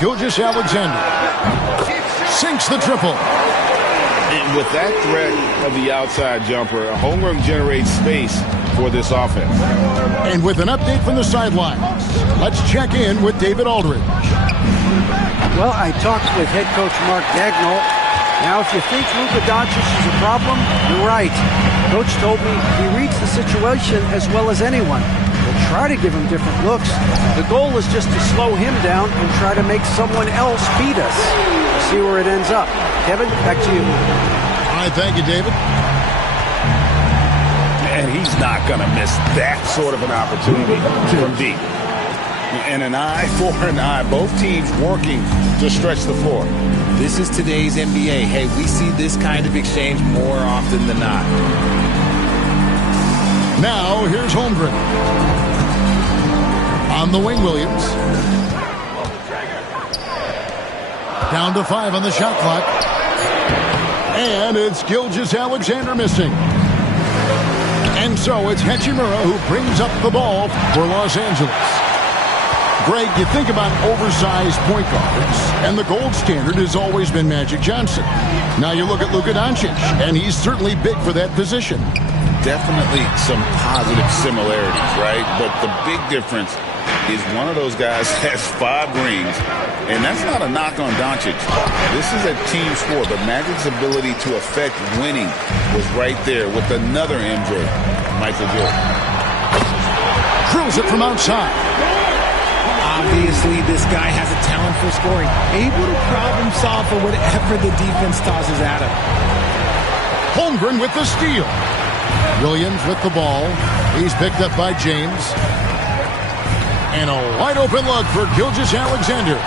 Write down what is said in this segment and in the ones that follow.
Gilgeous-Alexander sinks the triple. And with that threat of the outside jumper, Holmgren generates space for this offense. And with an update from the sidelines, let's check in with David Aldridge. Well, I talked with head coach Mark Dagnall. Now, if you think Luka Doncic is a problem, you're right. Coach told me he reads the situation as well as anyone. We'll try to give him different looks. The goal is just to slow him down and try to make someone else beat us. See where it ends up. Kevin, back to you. All right, thank you, David. And he's not going to miss that sort of an opportunity from deep. And an eye for an eye. Both teams working to stretch the floor. This is today's NBA. Hey, we see this kind of exchange more often than not. Now, here's Holmgren. On the wing, Williams. Down to 5 on the shot clock. And it's Gilgeous-Alexander missing. And so it's Hachimura who brings up the ball for Los Angeles. Greg, you think about oversized point guards, and the gold standard has always been Magic Johnson. Now you look at Luka Doncic, and he's certainly big for that position. Definitely some positive similarities, right? But the big difference is one of those guys has 5 rings, and that's not a knock on Doncic. This is a team sport, but Magic's ability to affect winning was right there with another MJ, Michael Jordan. Drills it from outside. Obviously, this guy has a talent for scoring, able to problem solve for whatever the defense tosses at him. Holmgren with the steal. Williams with the ball. He's picked up by James. And a wide open look for Gilgeous-Alexander.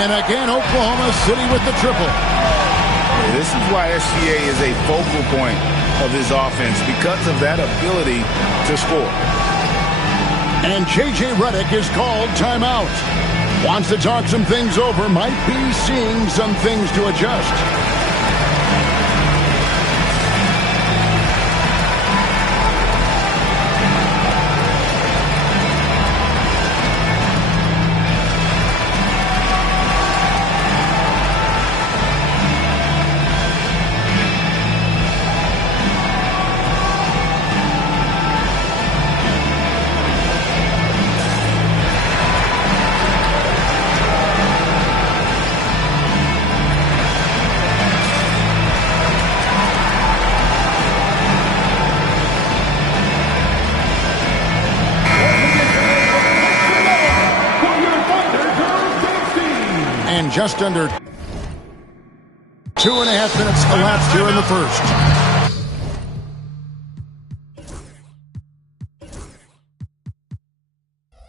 And again, Oklahoma City with the triple. This is why SGA is a focal point of his offense, because of that ability to score. And J.J. Redick is called timeout. Wants to talk some things over. Might be seeing some things to adjust. Just under 2.5 minutes elapsed here in the first.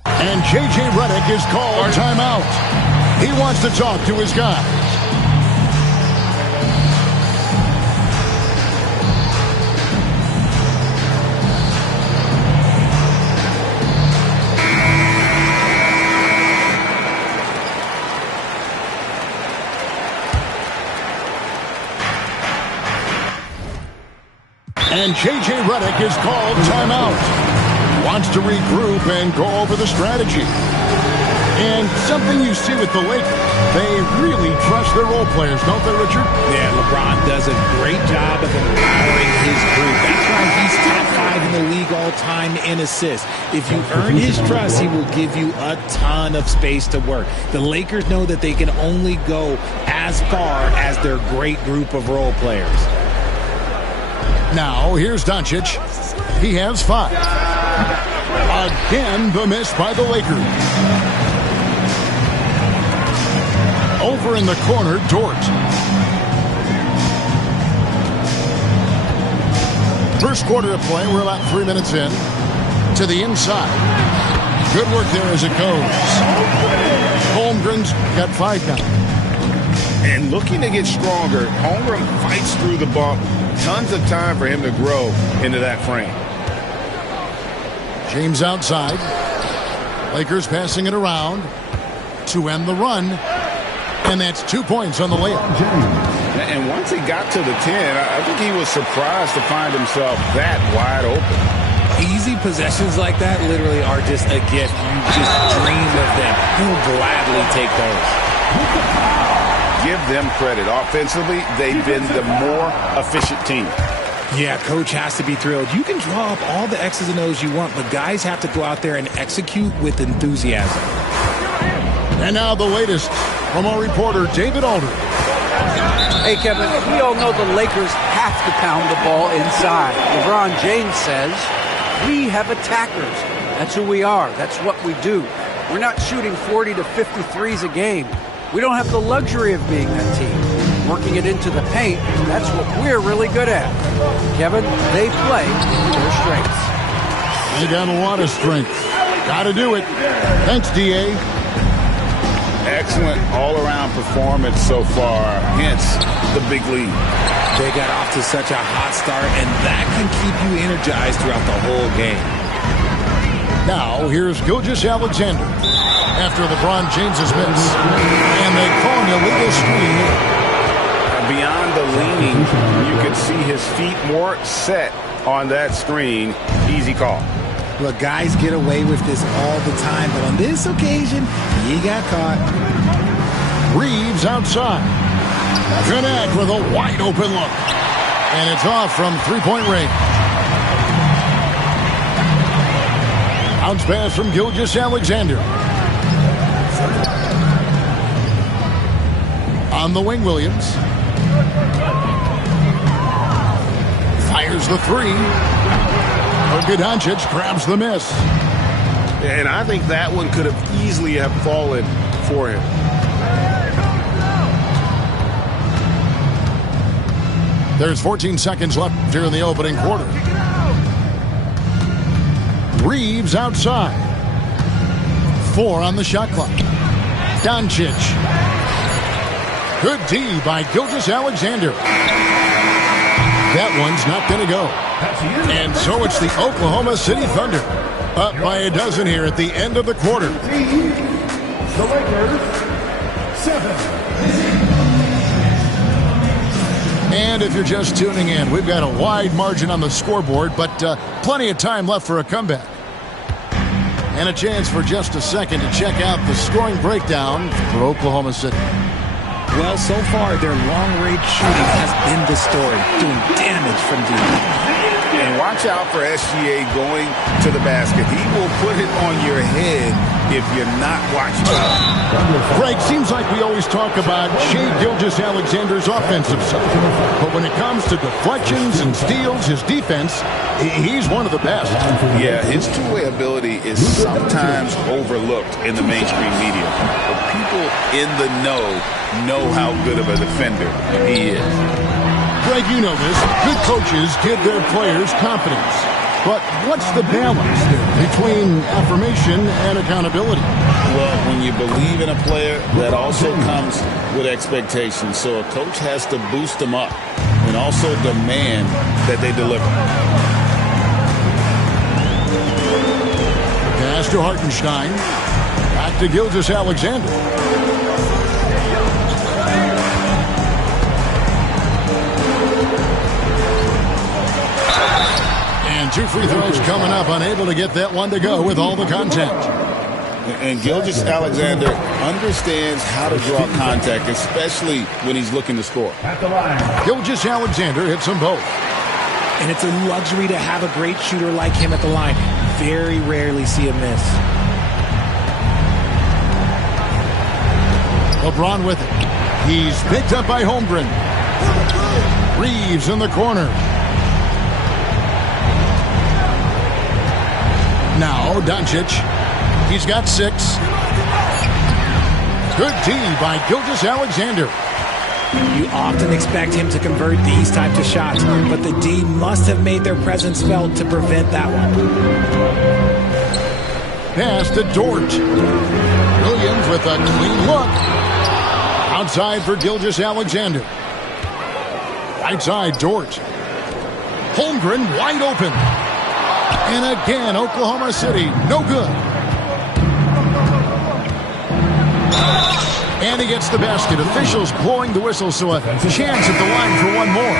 And J.J. Redick is called timeout. He wants to talk to his guys. And J.J. Redick is called timeout. Wants to regroup and go over the strategy. And something you see with the Lakers, they really trust their role players, don't they, Richard? Yeah, LeBron does a great job of empowering his group. That's why he's top 5 in the league all time in assists. If you earn his trust, he will give you a ton of space to work. The Lakers know that they can only go as far as their great group of role players. Now, here's Doncic. He has 5. Again, the miss by the Lakers. Over in the corner, Dort. First quarter of play, we're about 3 minutes in. To the inside. Good work there as it goes. Holmgren's got 5 now. And looking to get stronger, Holmgren fights through the bump. Tons of time for him to grow into that frame. James outside. Lakers passing it around to end the run. And that's 2 points on the layup. And once he got to the 10, I think he was surprised to find himself that wide open. Easy possessions like that literally are just a gift. You just dream of them. He'll gladly take those. Give them credit. Offensively, they've been the more efficient team. Yeah, coach has to be thrilled. You can draw up all the X's and O's you want, but guys have to go out there and execute with enthusiasm. And now the latest from our reporter, David Aldridge. Hey, Kevin, we all know the Lakers have to pound the ball inside. LeBron James says, we have attackers. That's who we are. That's what we do. We're not shooting 40 to 53s a game. We don't have the luxury of being that team. Working it into the paint, that's what we're really good at. Kevin, they play to their strengths. They got a lot of strength. Got to do it. Thanks, D.A. Excellent all-around performance so far, hence the big lead. They got off to such a hot start, and that can keep you energized throughout the whole game. Now, here's Gilgeous-Alexander after LeBron James's miss. And they call an illegal screen. Beyond the leaning, you can see his feet more set on that screen. Easy call. Look, guys get away with this all the time, but on this occasion, he got caught. Reeves outside. Grenade with a wide open look. And it's off from three-point range. Bounce pass from Gilgeous-Alexander. On the wing, Williams. Fires the three. Luka Doncic grabs the miss. And I think that one could have easily have fallen for him. There's 14 seconds left here in the opening quarter. Reeves outside. 4 on the shot clock. Doncic. Good D by Gilgeous-Alexander. That one's not going to go. And so it's the Oklahoma City Thunder up by a dozen here at the end of the quarter. The Lakers, 7. And if you're just tuning in, we've got a wide margin on the scoreboard, but plenty of time left for a comeback. And a chance for just a second to check out the scoring breakdown for Oklahoma City. Well, so far, their long-range shooting has been the story, doing damage from deep. And watch out for SGA going to the basket. He will put it on your head if you're not watching out. Greg, seems like we always talk about Shai Gilgeous-Alexander's offensive side. But when it comes to deflections and steals, his defense, he's one of the best. Yeah, his two-way ability is sometimes overlooked in the mainstream media. But people in the know how good of a defender he is. Greg, you know this. Good coaches give their players confidence. But what's the balance there between affirmation and accountability? Well, when you believe in a player, that also comes with expectations. So a coach has to boost them up and also demand that they deliver. Pass to Hartenstein. Back to Gilgeous-Alexander. And 2 free throws coming up, unable to get that one to go with all the contact. And Gilgeous-Alexander understands how to draw contact, especially when he's looking to score. Gilgeous-Alexander hits them both. And it's a luxury to have a great shooter like him at the line. Very rarely see a miss. LeBron with it. He's picked up by Holmgren. Reeves in the corner. Now Doncic. He's got 6. Good D by Gilgeous-Alexander. You often expect him to convert these types of shots, but the D must have made their presence felt to prevent that one. Pass to Dort. Williams with a clean look. Outside for Gilgeous-Alexander. Right side, Dort. Holmgren wide open. And again, Oklahoma City, no good. And he gets the basket. Officials blowing the whistle, so a chance at the line for one more.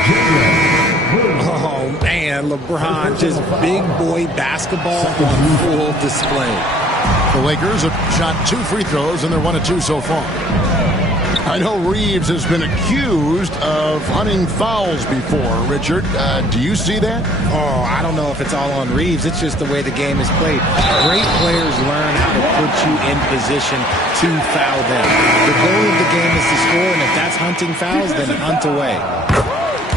Oh, man. Yeah, LeBron, just big boy basketball on full display. The Lakers have shot 2 free throws, and they're 1 of 2 so far. I know Reeves has been accused of hunting fouls before. Richard, do you see that? Oh, I don't know if it's all on Reeves. It's just the way the game is played. Great players learn how to put you in position to foul them. The goal of the game is to score, and if that's hunting fouls, then hunt away.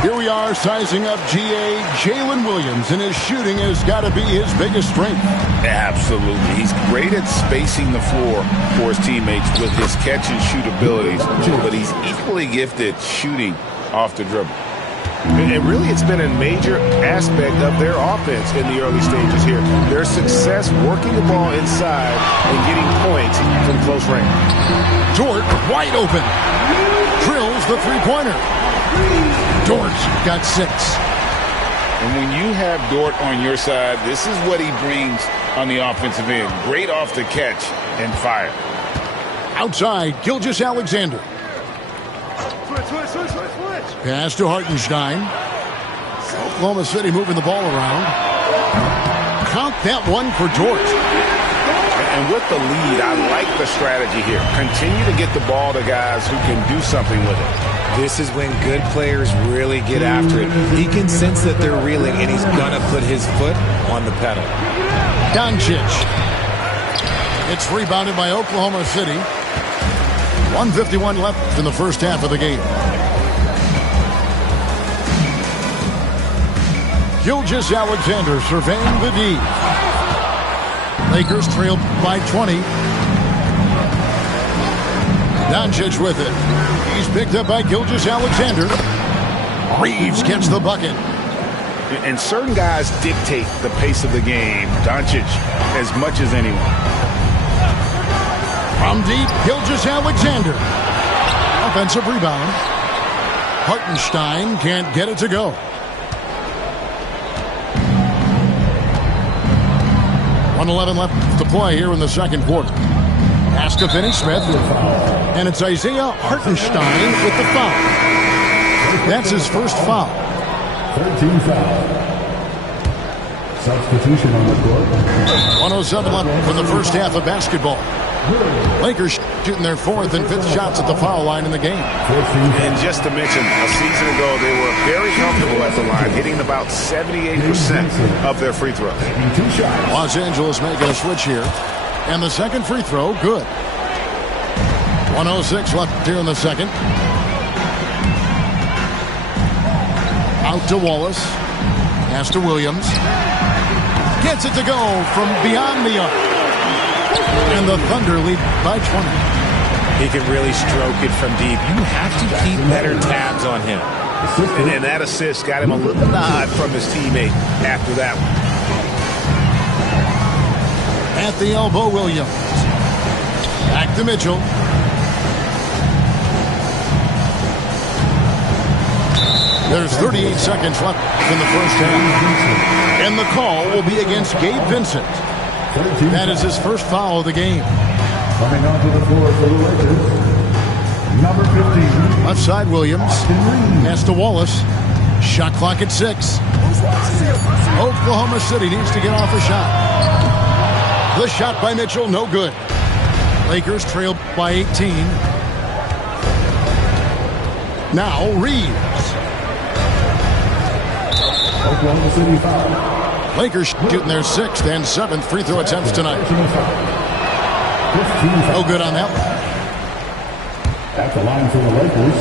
Here we are sizing up GA Jalen Williams, and his shooting has got to be his biggest strength. Absolutely. He's great at spacing the floor for his teammates with his catch-and-shoot abilities, but he's equally gifted shooting off the dribble. And really, it's been a major aspect of their offense in the early stages here. Their success working the ball inside and getting points from close range. Dort wide open. Drills the three-pointer. Dort got 6. And when you have Dort on your side, this is what he brings on the offensive end. Great off the catch and fire. Outside, Gilgeous-Alexander. Pass to Hartenstein. Oklahoma City moving the ball around. Count that one for Dort. And with the lead, I like the strategy here. Continue to get the ball to guys who can do something with it. This is when good players really get after it. He can sense that they're reeling, and he's going to put his foot on the pedal. Doncic. It's rebounded by Oklahoma City. 1:51 left in the first half of the game. Gilgeous-Alexander surveying the D. Lakers trail by 20. Doncic with it. He's picked up by Gilgeous-Alexander. Reeves gets the bucket. And certain guys dictate the pace of the game. Doncic as much as anyone. From deep, Gilgeous-Alexander. Offensive rebound. Hartenstein can't get it to go. 1:11 left to play here in the second quarter. Pass to Finney-Smith. And it's Isaiah Hartenstein with the foul. That's his first foul. 13 foul. Substitution on the court. 1:07 left for the first half of basketball. Lakers shooting their 4th and 5th shots at the foul line in the game. And just to mention, a season ago, they were very comfortable at the line, hitting about 78% of their free throws. Los Angeles making a switch here. And the second free throw, good. 1:06 left here in the second. Out to Wallace. Pass to Williams. Gets it to go from beyond the arc. And the Thunder lead by 20. He can really stroke it from deep. You have to keep better tabs on him. And that assist got him a little nod from his teammate after that one. At the elbow, Williams. Back to Mitchell. There's 38 seconds left in the first half. And the call will be against Gabe Vincent. That is his first foul of the game. Coming onto the floor for the Lakers, number 15. Left side, Williams. Pass to Wallace. Shot clock at 6. Oklahoma City needs to get off a shot. The shot by Mitchell, no good. Lakers trail by 18. Now Reeves. Oklahoma City foul. Lakers shooting their 6th and 7th free throw attempts tonight. 15 foul. No good on that one. At the line for the Lakers,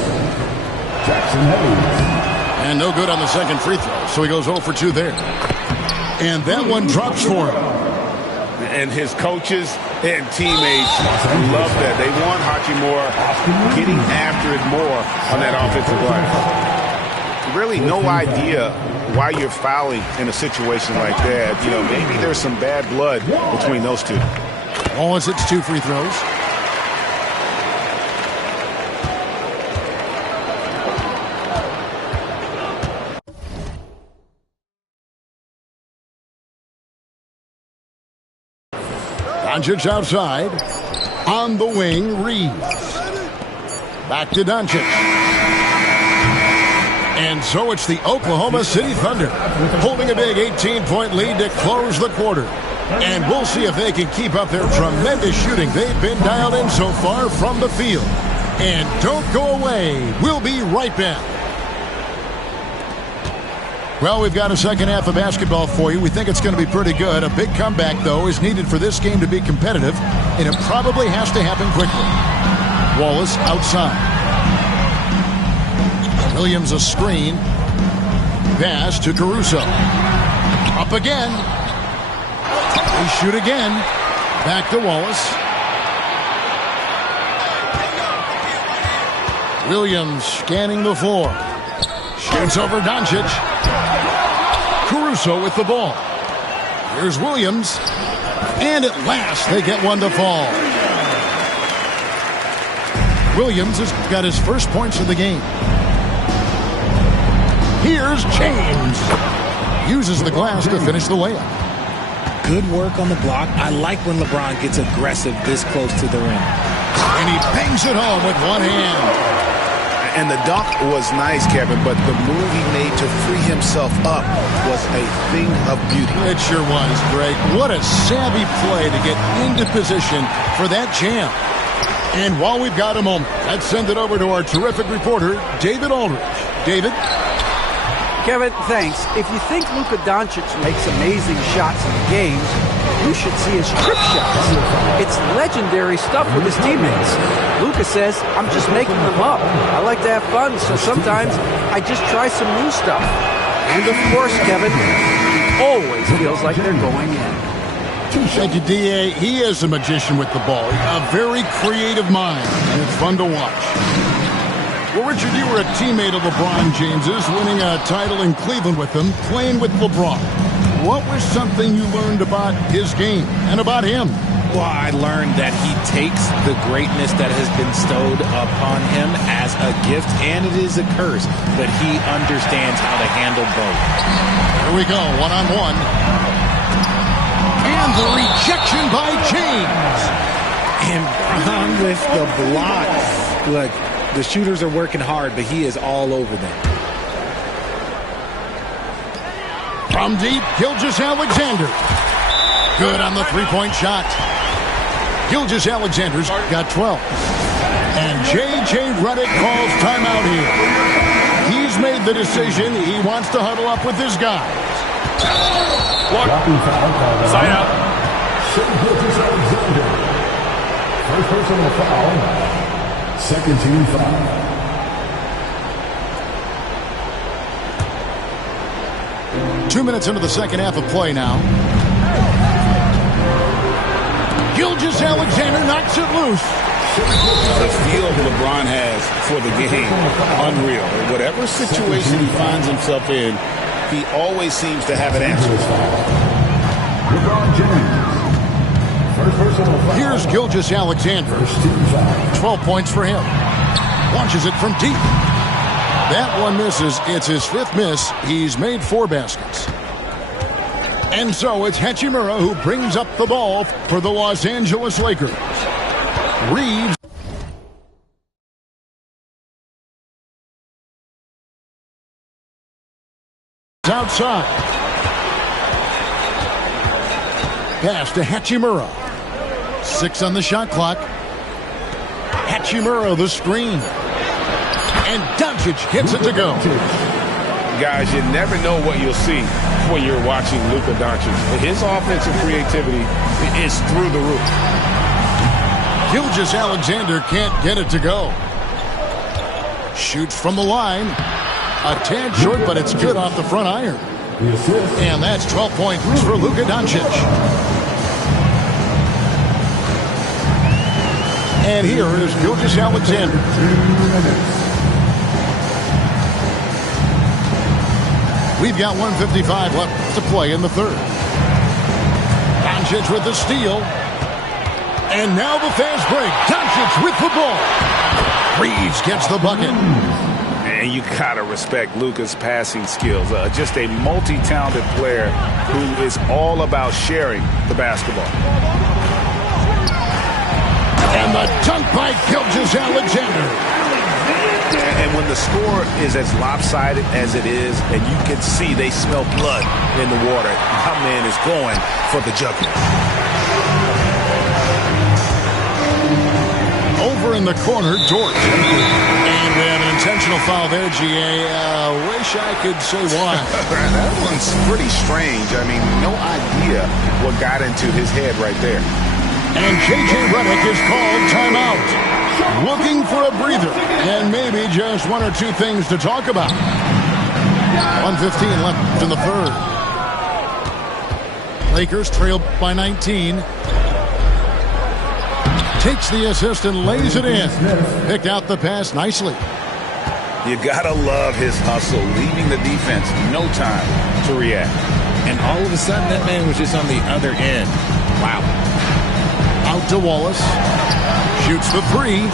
Jackson Hayes. And no good on the second free throw, so he goes 0 for 2 there. And that one drops for him. And his coaches and teammates love that. They want Hachimura getting after it more on that offensive line. Really no idea why you're fouling in a situation like that. You know, maybe there's some bad blood between those two. Wallace hits 2 free throws. Doncic outside. On the wing, Reeves. Back to Doncic. And so it's the Oklahoma City Thunder holding a big 18-point lead to close the quarter. And we'll see if they can keep up their tremendous shooting they've been dialed in so far from the field. And don't go away. We'll be right back. Well, we've got a second half of basketball for you. We think it's going to be pretty good. A big comeback, though, is needed for this game to be competitive, and it probably has to happen quickly. Wallace outside. Williams a screen. Pass to Caruso. Up again. They shoot again. Back to Wallace. Williams scanning the floor. Shoots over Doncic. Caruso with the ball. Here's Williams. And at last they get one to fall. Williams has got his first points of the game. Here's James. Uses the glass to finish the layup. Good work on the block. I like when LeBron gets aggressive this close to the rim. And he bangs it home with one hand. And the dunk was nice, Kevin, but the move he made to free himself up was a thing of beauty. It sure was, Greg. What a savvy play to get into position for that jam. And while we've got a moment, let's send it over to our terrific reporter, David Aldridge. David? Kevin, thanks. If you think Luka Doncic makes amazing shots in the games, you should see his trip shots. It's legendary stuff with his teammates. Luka says, I'm just making them up. I like to have fun, so sometimes I just try some new stuff. And of course, Kevin, it always feels like they're going in. Thank you, D.A. He is a magician with the ball. A very creative mind, and it's fun to watch. Well, Richard, you were a teammate of LeBron James's, winning a title in Cleveland with him, playing with LeBron. What was something you learned about his game and about him? Well, I learned that he takes the greatness that has been bestowed upon him as a gift, and it is a curse, but he understands how to handle both. Here we go, one-on-one. And the rejection by James. And Bron with the block. Look, the shooters are working hard, but he is all over them. From deep, Gilgeous-Alexander. Good on the three-point shot. Gilgeous-Alexander's got 12. And J.J. Redick calls timeout here. He's made the decision. He wants to huddle up with his guys. Side out. Gilgeous-Alexander. First personal foul. Second team foul. Two minutes into the second half of play now. Gilgeous-Alexander knocks it loose. The feel LeBron has for the game, unreal. Whatever situation he finds himself in, he always seems to have an answer. LeBron James. First personal foul. Here's Gilgeous-Alexander. 12 points for him. Launches it from deep. That one misses. It's his fifth miss. He's made 4 baskets. And so it's Hachimura who brings up the ball for the Los Angeles Lakers. Reeves. Outside. Pass to Hachimura. 6 on the shot clock. Hachimura the screen. And Doncic hits it to go. Guys, you never know what you'll see when you're watching Luka Doncic. His offensive creativity is through the roof. Gilgeous-Alexander can't get it to go. Shoots from the line. A tad short, but it's good off the front iron. And that's 12 points for Luka Doncic. And here is Gilgeous-Alexander. We've got 1:55 left to play in the third. Doncic with the steal. And now the fast break. Doncic with the ball. Reeves gets the bucket. And you gotta respect Luka's passing skills. Just a multi-talented player who is all about sharing the basketball. And the dunk by Gilgeous-Alexander. And when the score is as lopsided as it is, and you can see they smell blood in the water, my man is going for the jugular. Over in the corner, Dort. And we have an intentional foul there, GA. Wish I could say why. That one's pretty strange. I mean, no idea what got into his head right there. And J.J. Redick is called timeout. Looking for a breather and maybe just one or two things to talk about. 1:15 left in the third. Lakers trail by 19. Takes the assist and lays it in. Picked out the pass nicely. You gotta love his hustle, leaving the defense no time to react. And all of a sudden, that man was just on the other end. Wow. Out to Wallace. Shoots the three.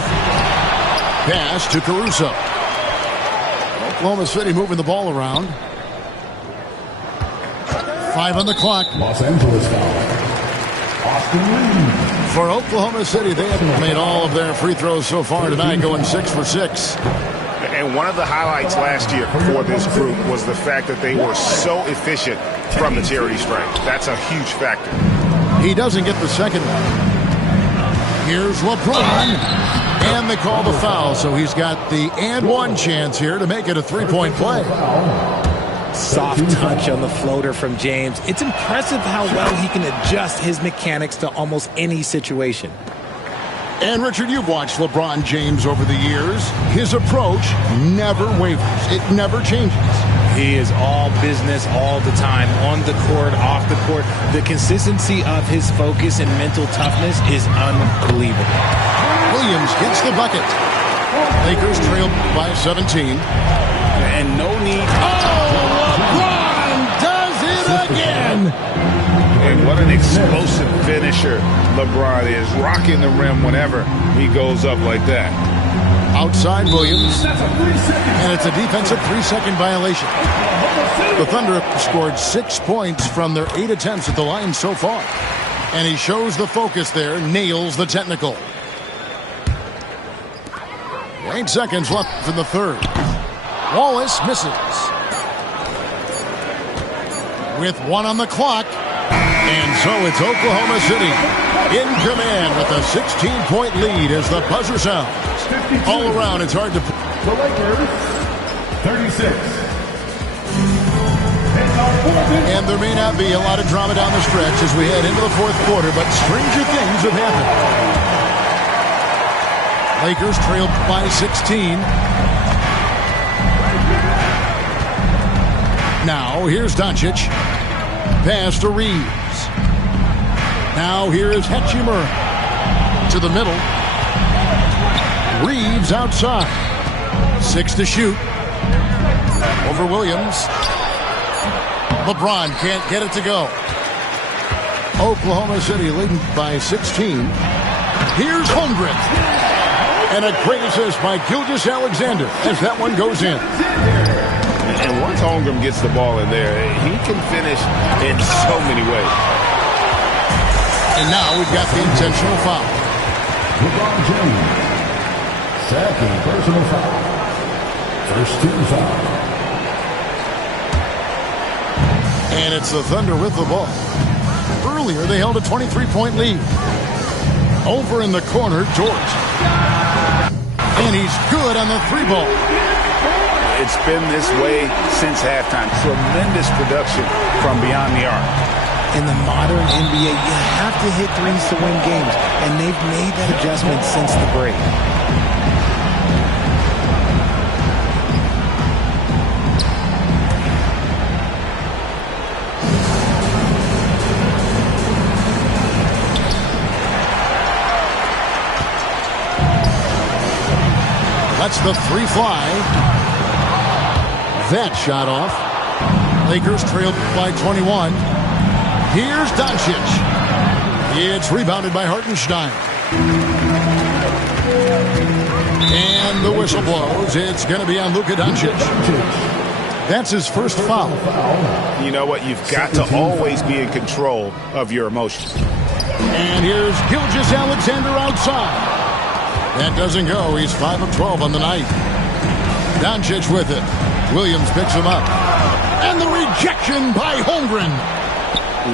Pass to Caruso. Oklahoma City moving the ball around. 5 on the clock. Los Angeles foul. Austin Reeves. For Oklahoma City, they have made all of their free throws so far tonight, going 6 for 6. And one of the highlights last year for this group was the fact that they were so efficient from the charity stripe. That's a huge factor. He doesn't get the second one. Here's LeBron. And they call the foul, so he's got the and one chance here to make it a three-point play. Soft touch on the floater from James. It's impressive how well he can adjust his mechanics to almost any situation. And, Richard, you've watched LeBron James over the years. His approach never wavers. It never changes. He is all business all the time, on the court, off the court. The consistency of his focus and mental toughness is unbelievable. Williams gets the bucket. Lakers trail by 17. And no need. LeBron does it again. And what an explosive finisher LeBron is, rocking the rim whenever he goes up like that. Outside Williams. And it's a defensive 3-second violation. The Thunder scored 6 points from their 8 attempts at the line so far. And he shows the focus there, nails the technical. 8 seconds left in the third. Wallace misses. With 1 on the clock. And so it's Oklahoma City in command with a 16-point lead as the buzzer sounds. All around, it's hard to... The Lakers, 36. And there may not be a lot of drama down the stretch as we head into the fourth quarter, but stranger things have happened. Lakers trail by 16. Now, here's Doncic. Pass to Reeves. Now, here is Hachimura. To the middle. Reeves outside. 6 to shoot. Over Williams. LeBron can't get it to go. Oklahoma City leading by 16. Here's Holmgren. And a great assist by Gilgeous-Alexander as that one goes in. And once Holmgren gets the ball in there, he can finish in so many ways. And now we've got the intentional foul. LeBron James. Second personal foul. First team foul. And it's the Thunder with the ball. Earlier, they held a 23-point lead. Over in the corner, Dort. And he's good on the 3-ball. It's been this way since halftime. Tremendous production from beyond the arc. In the modern NBA, you have to hit threes to win games, and they've made that adjustment since the break. That's the 3 fly. That shot off. Lakers trailed by 21. Here's Doncic. It's rebounded by Hartenstein. And the whistle blows. It's going to be on Luka Doncic. That's his first foul. You know what? You've got to always be in control of your emotions. And here's Gilgeous-Alexander outside. That doesn't go. He's 5 of 12 on the night. Doncic with it. Williams picks him up. And the rejection by Holmgren.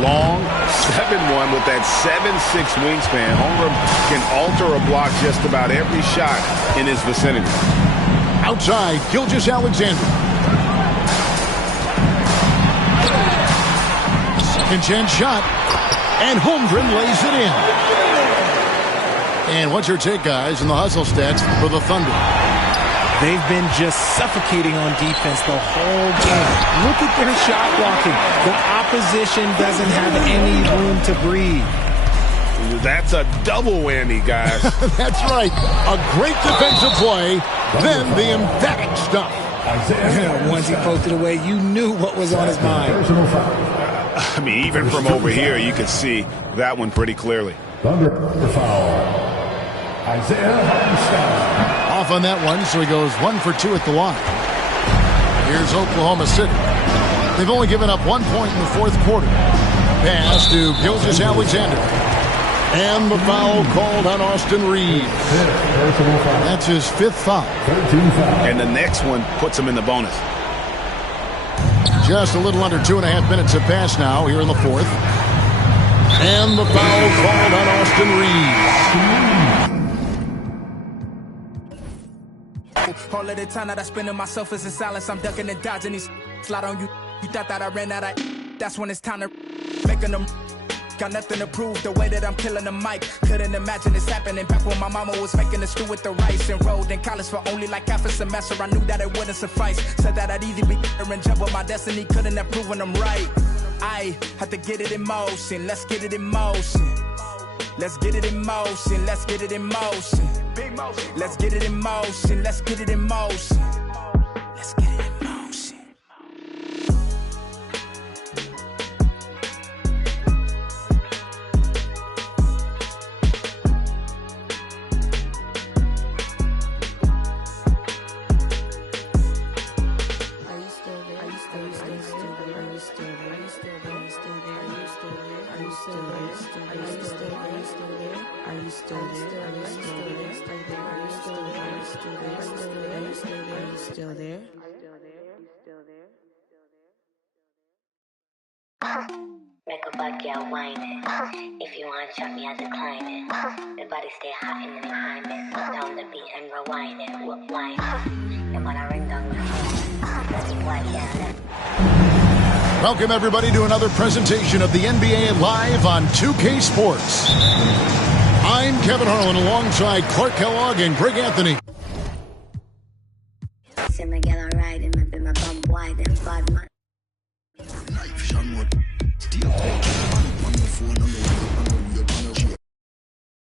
Long 7'1" with that 7'6" wingspan. Holmgren can alter a block just about every shot in his vicinity. Outside, Gilgeous-Alexander. Second chance shot. And Holmgren lays it in. And what's your take, guys, in the hustle stats for the Thunder? They've been just suffocating on defense the whole game. Look at their shot blocking. The opposition doesn't have any room to breathe. That's a double whammy, guys. That's right. A great defensive play, then the emphatic stuff. Once he poked it away, you knew what was on his mind. I mean, even from over here, you could see that one pretty clearly. Thunder foul. Isaiah Hartenstein. Off on that one, so he goes 1 for 2 at the line. Here's Oklahoma City. They've only given up 1 point in the fourth quarter. Pass to Gilgeous-Alexander. And the foul called on Austin Reeves. That's his 5th foul. And the next one puts him in the bonus. Just a little under 2.5 minutes have passed now here in the fourth. And the foul called on Austin Reeves. All of the time that I spend in myself is in silence. I'm ducking and dodging these slide on you. You thought that I ran out of that's when it's time to making them. Got nothing to prove the way that I'm killing the mic. Couldn't imagine this happening back when my mama was making the stew with the rice. Enrolled in college for only like half a semester. I knew that it wouldn't suffice. Said that I'd either be there and jump with my destiny. Couldn't have proven them right. I had to get it in motion. Let's get it in motion. Let's get it in motion. Let's get it in motion. Let's get it in motion. Let's get it in motion. Let's get it in motion. Make a bad girl whine it. If you want to chop me, I decline it. The body stay hot and then behind it. Put down the beat and rewind it. Whine it. And when I ring down the phone, that's why, yeah. Welcome, everybody, to another presentation of the NBA Live on 2K Sports. I'm Kevin Harlan alongside Clark Kellogg and Greg Anthony. See my girl ride and maybe my bum wide and bad man. Life genre, stay up on the phone on the